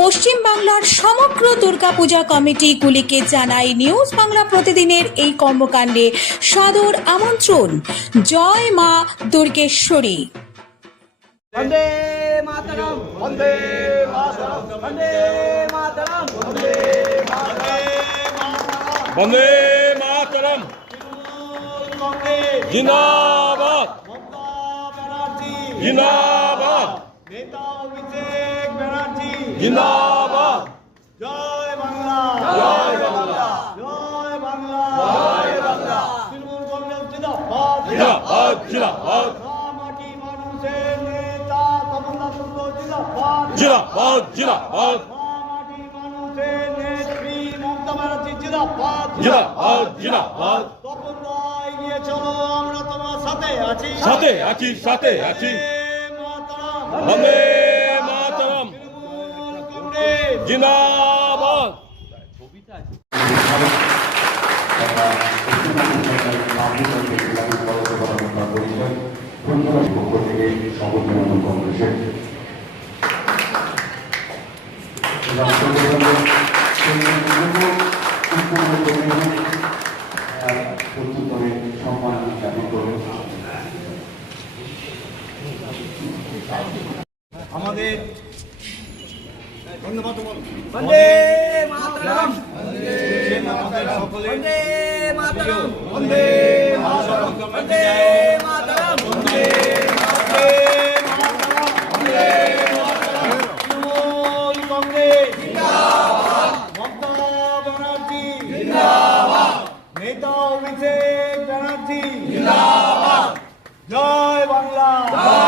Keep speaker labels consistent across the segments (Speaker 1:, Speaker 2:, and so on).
Speaker 1: পশ্চিম বাংলার সমগ্র দুর্গাপূজা কমিটিগুলিকে জানাই নিউজ বাংলা প্রতিদিনের এই কর্মকাণ্ডে সাদর আমন্ত্রণ। জয় মা দুর্গেশ্বরী।
Speaker 2: বন্দে মাতরম বন্দে মাতরম বন্দে মাতরম বন্দে মাতরম।
Speaker 3: বন্দে মাতরম। জিন্দাবাদ। জিন্দাবাদ।
Speaker 2: নেতা
Speaker 3: জিন্দাবাদ।
Speaker 2: জয় বাংলা।
Speaker 3: জয় বাংলা।
Speaker 2: জয় বাংলা। জয় বাংলা। তৃণমূল কংগ্রেস জিন্দাবাদ।
Speaker 3: জিন্দাবাদ জিন্দাবাদ।
Speaker 2: মাটি মানুষের নেতা শুক্ল জিন্দাবাদ।
Speaker 3: জিন্দাবাদ জিন্দাবাদ।
Speaker 2: মাটি মানুষের নেত্রী মমতা ব্যানার্জি জিন্দাবাদ।
Speaker 3: জিন্দাবাদ জিন্দাবাদ।
Speaker 2: তপন রায় গিয়ে চলো আমরা তোমার সাথে আছি।
Speaker 3: সাথে আছি সাথে আছি।
Speaker 2: মাতারাম। কংগ্রেস
Speaker 3: কবিতা
Speaker 4: পক্ষ থেকে সংগঠন কংগ্রেসের প্রত্যুত্তরে সম্মান জ্ঞাপন করবেন
Speaker 2: আমাদের বন্দে মাতরম বন্দে মাতরম। বন্দে মাতরম। বন্দে মাতরম। বন্দে মাতরম। বন্দে নেতা অভিষেক ব্যানার্জি। জয় বাংলা।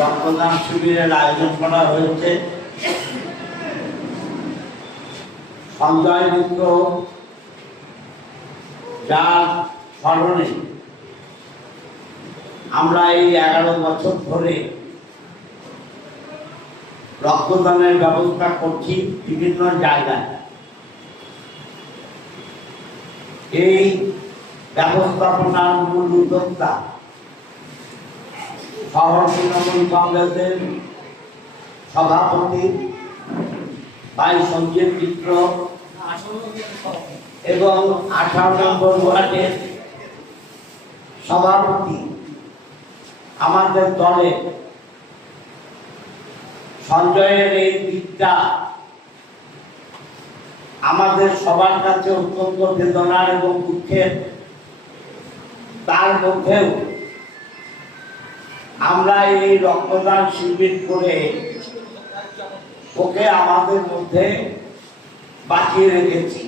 Speaker 5: রক্তদান শিবিরের আয়োজন করা হয়েছে। সঞ্জয় মিত্র যার স্মরণে আমরা এই এগারো বছর ধরে রক্তদানের ব্যবস্থা করছি বিভিন্ন জায়গায়। এই ব্যবস্থাপনার মূল উদ্যোক্তা শহর তৃণমূল কংগ্রেসের সভাপতি ভাই সঞ্জীব মিত্র এবং আঠারো নম্বর ওয়ার্ডের সভাপতি আমাদের দলে সঞ্জয়ের এই দিকটা আমাদের সবার কাছে অত্যন্ত বেদনার এবং দুঃখের। তার মধ্যেও আমরা এই রক্তদান শিবির করে ওকে আমাদের মধ্যে বাঁচিয়ে রেখেছি।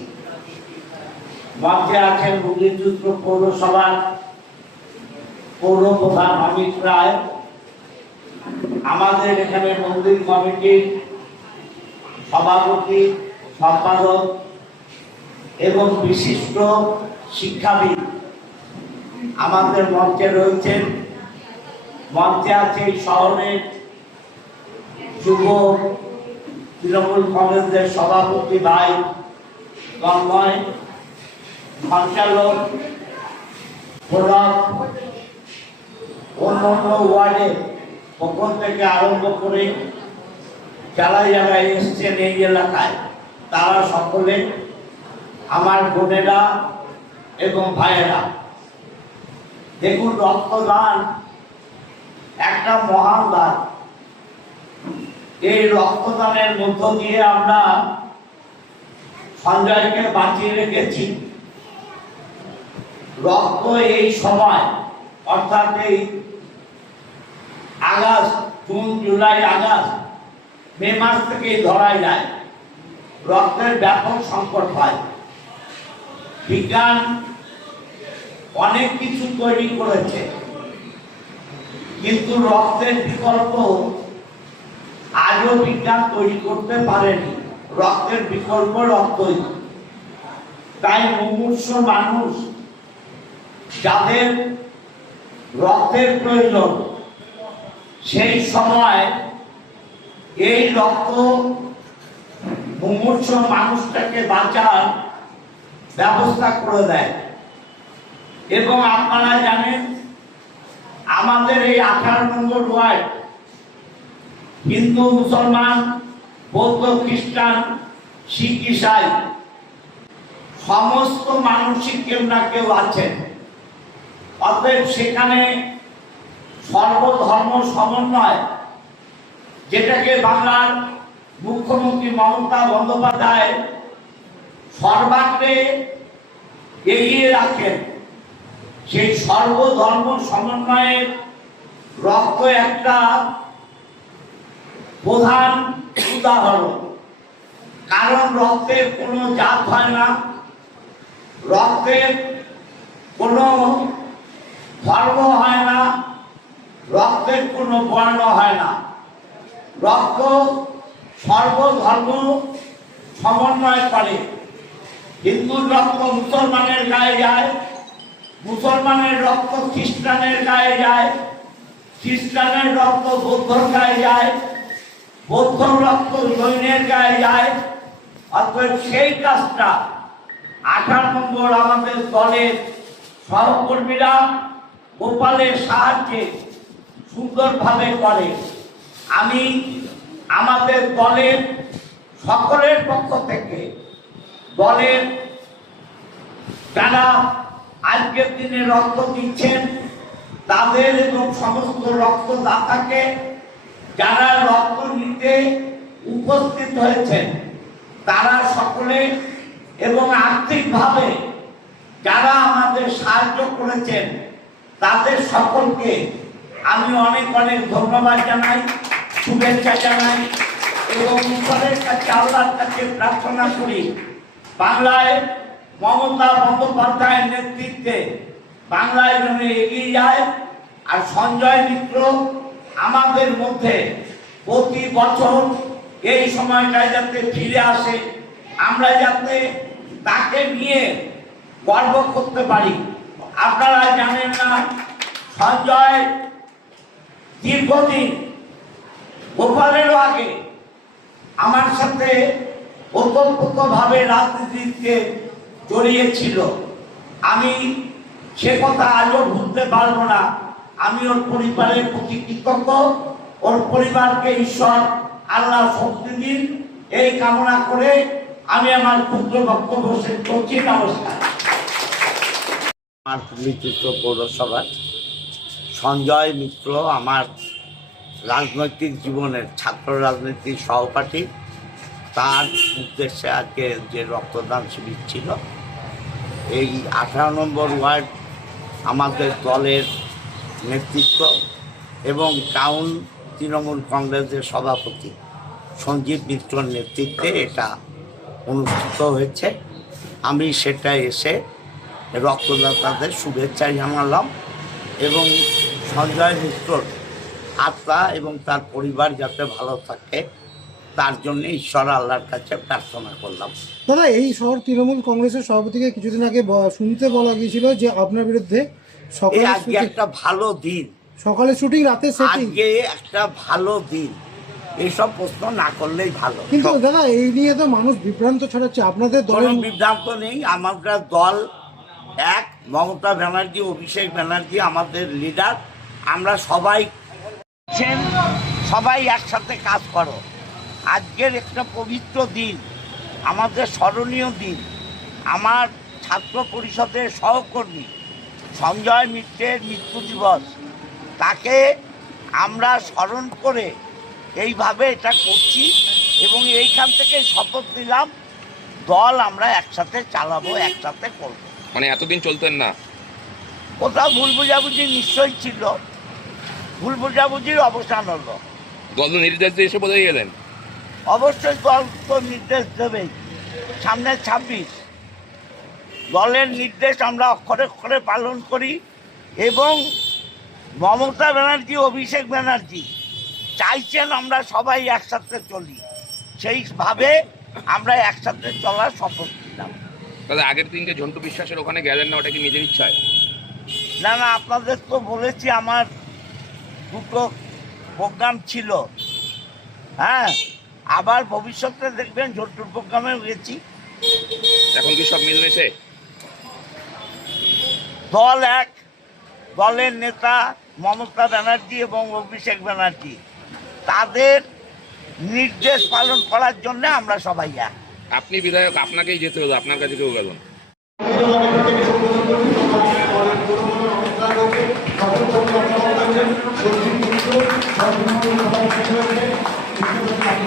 Speaker 5: মঞ্চে আছেন হুগলিযুদ্ধ পৌরসভার পৌর প্রধান অমিত রায়। আমাদের এখানে মন্দির কমিটির সভাপতি, সম্পাদক এবং বিশিষ্ট শিক্ষাবিদ আমাদের মঞ্চে রয়েছেন। মঞ্চে আছে শহরের যুব তৃণমূল কংগ্রেসের সভাপতি ভাই তন্ময় সঞ্চালক প্রণব অন্য অন্য ওয়ার্ডের পক্ষ থেকে আরম্ভ করে যারা যারা এসছেন এই এলাকায়, তারা সকলে আমার বোনেরা এবং ভাইয়েরা। দেখুন রক্তদান একটা মহান দান এই রক্তদানের মধ্য দিয়ে আমরা সঞ্জয়কে বাঁচিয়ে রেখেছি। রক্ত এই সময়, অর্থাৎ এই August, June, July, August, May মাস থেকেই ধরাই যায়। রক্তের ব্যাপক সংকট হয়। বিজ্ঞান অনেক কিছু তৈরি করেছে। কিন্তু রক্তের বিকল্প আজও বিজ্ঞান তৈরি করতে পারেনি। রক্তের বিকল্প রক্তই। তাই মুমূর্ষ মানুষ যাদের রক্তের প্রয়োজন, সেই সময় এই রক্ত মুমূর্ষ মানুষটাকে বাঁচার ব্যবস্থা করে দেয়। এবং আপনারা জানেন আমাদের এই আঠারো নম্বর ওয়ার্ড। হিন্দু, মুসলমান, বৌদ্ধ, খ্রিস্টান, শিখ, ইসাই, সমস্ত মানসিক কেউ না কেউ আছেন। অতএব সেখানে সর্বধর্ম সমন্বয়, যেটাকে বাংলার মুখ্যমন্ত্রী মমতা বন্দ্যোপাধ্যায় সর্বাগ্রে এগিয়ে রাখেন। সেই সর্বধর্ম সমন্বয়ের রক্ত একটা প্রধান উদাহরণ। কারণ রক্তের কোনো জাত হয় না। রক্তের কোনো ধর্ম হয় না। রক্তের কোনো বর্ণ হয় না। রক্ত সর্বধর্ম সমন্বয় করে। হিন্দুর রক্ত মুসলমানের গায়ে যায়। মুসলমানের রক্ত খ্রিস্টানের গায়ে যায়, খ্রিস্টানের রক্ত বৌদ্ধর গায়ে যায় বৌদ্ধ রক্ত জৈনের গায়ে যায়। অতএব সেই কাজটা আঠারো নম্বর আমাদের দলের সহকর্মীরা গোপালের সাহায্যে সুন্দরভাবে করে। আমি আমাদের দলের সকলের পক্ষ থেকে দলের যারা আজকের দিনে রক্ত দিচ্ছেন তাদের এবং সমস্ত রক্তদাতাকে যারা রক্ত নিতে উপস্থিত হয়েছেন, তারা সকলে এবং আর্থিকভাবে যারা আমাদের সাহায্য করেছেন, তাদের সকলকে আমি অনেক অনেক ধন্যবাদ জানাই, শুভেচ্ছা জানাই এবং ঈশ্বরের কাছে, আল্লাহর কাছে প্রার্থনা করি। বাংলায় মমতা বন্দ্যোপাধ্যায়ের নেতৃত্বে বাংলা যেন এগিয়ে যায়। আর সঞ্জয় মিত্র আমাদের মধ্যে প্রতি বছর এই সময়টায় যাতে ফিরে আসে, আমরা যাতে তাকে নিয়ে গর্ব করতে পারি। আপনারা জানেন না, সঞ্জয় দীর্ঘদিন গোপালেরও আগে আমার সাথে ওতপ্রোতভাবে রাজনীতিতে জড়িয়েছিল আমি সে কথা আজও ভুলতে পারব না। আমি ওর পরিবারের প্রতি কৃতজ্ঞ। ওর পরিবারকে ঈশ্বর আল্লাহ শক্তি দিন। এই কামনা করে আমি আমার ক্ষুদ্র বক্তব্য শেষ করছি। নমস্কার। আমার মিত্র পৌরসভার সঞ্জয় মিত্র আমার রাজনৈতিক জীবনের ছাত্র রাজনীতির সহপাঠী। তার উদ্দেশ্যে আজকে যে রক্তদান শিবির ছিল এই আঠারো নম্বর ওয়ার্ড আমাদের দলের নেতৃত্ব এবং টাউন তৃণমূল কংগ্রেসের সভাপতি সঞ্জীব মিত্রর নেতৃত্বে এটা অনুষ্ঠিত হয়েছে। আমি সেটা এসে রক্তদাতাদের শুভেচ্ছা জানালাম এবং সঞ্জয় মিত্রর আত্মা এবং তার পরিবার যাতে ভালো থাকে তার জন্য ঈশ্বর আল্লাহর কাছে প্রার্থনা করলাম।
Speaker 6: দাদা এই শহর তৃণমূল কংগ্রেসের সভাপতিকে কিছুদিন আগে শুনতে বলা গিয়েছিল যে আপনার বিরুদ্ধে সকালে
Speaker 5: এই আজকে একটা ভালো দিন।
Speaker 6: সকালে শুটিং রাতে
Speaker 5: আজকে একটা ভালো দিন। এইসব প্রশ্ন না করলেই ভালো।
Speaker 6: কিন্তু দাদা এই নিয়ে তো মানুষ বিভ্রান্ত ছড়াচ্ছে। আপনাদের দলের
Speaker 5: বিভ্রান্ত নেই। আমরা দল এক। মমতা ব্যানার্জি অভিষেক ব্যানার্জি আমাদের লিডার আমরা সবাই সবাই একসাথে কাজ করো। আজকের একটা পবিত্র দিন আমাদের স্মরণীয় দিন আমার ছাত্র পরিষদের সহকর্মী সঞ্জয় মিত্রের মৃত্যু দিবস। তাকে আমরা স্মরণ করে এইভাবে এটা করছি এবং এইখান থেকে শপথ নিলাম দল আমরা একসাথে চালাবো একসাথে করব।
Speaker 7: মানে এতদিন চলতেন না?
Speaker 5: কোথাও ভুল বোঝাবুঝি নিশ্চয়ই ছিল ভুল বোঝাবুঝির অবসান হলো।
Speaker 7: দল নির্দেশ দিয়ে এসে বোঝাই গেলেন?
Speaker 5: অবশ্যই দল তো নির্দেশ দেবেই। সামনে ছাব্বিশ। দলের নির্দেশ আমরা অক্ষরে অক্ষরে পালন করি এবং মমতা ব্যানার্জি অভিষেক ব্যানার্জি চাইছেন আমরা সবাই একসাথে চলি। সেইভাবে আমরা একসাথে চলার শপথ নিলাম।
Speaker 7: তাহলে আগের দিনকে ঝন্টু বিশ্বাসের ওখানে গেলেন না ওটা কি নিজের ইচ্ছায়
Speaker 5: না না আপনাদের তো বলেছি আমার দুটো প্রোগ্রাম ছিল। হ্যাঁ আবার ভবিষ্যতে দেখবেন ঝোট্টুর প্রোগ্রামেও গেছি
Speaker 7: এখন কি সব মিলমেশে
Speaker 5: দল এক দলের নেতা মমতা ব্যানার্জি এবং অভিষেক ব্যানার্জি তাদের নির্দেশ পালন করার জন্য আমরা সবাই এক
Speaker 7: আপনি বিধায়ক আপনাকেই যেতে হলো আপনার কাছে কেউ গেল না।